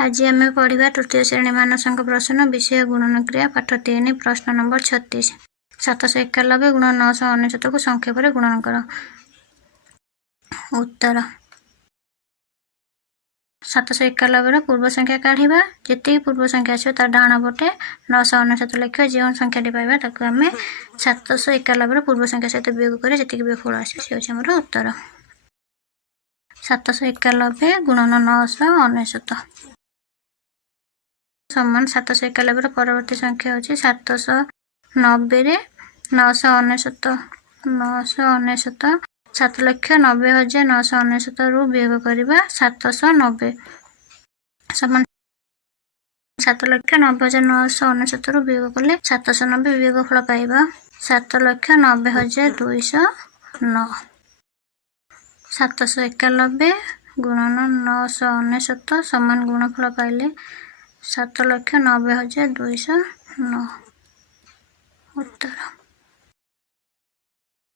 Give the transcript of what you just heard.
आज आम पढ़ा तृतीय श्रेणी मानसंक प्रश्न विषय गुणन क्रिया पाठ 3 प्रश्न नंबर 36। 791 गुण 999 को संक्षेप में गुणन कर। उत्तर 791 पूर्व संख्या काढ़ा जी पूर्व संख्या आस तार डाण पटे 999 लिखा जो संख्याटी पाइबा ताको आम 791 पूर्व संख्या सहित वियोग कर जी वियोगफल आसे आमर उत्तर। 791 गुणन 999 समान 791 परवर्ती संख्या होची 790 999 7,90,999 रु वियोग करवा 790 समान 7,90,999 रु वियोग कले 790 वियोगफल पाइबा 7,90,209। 791 गुणन 999 समान गुणफल पाइले 7,90,209 उत्तर।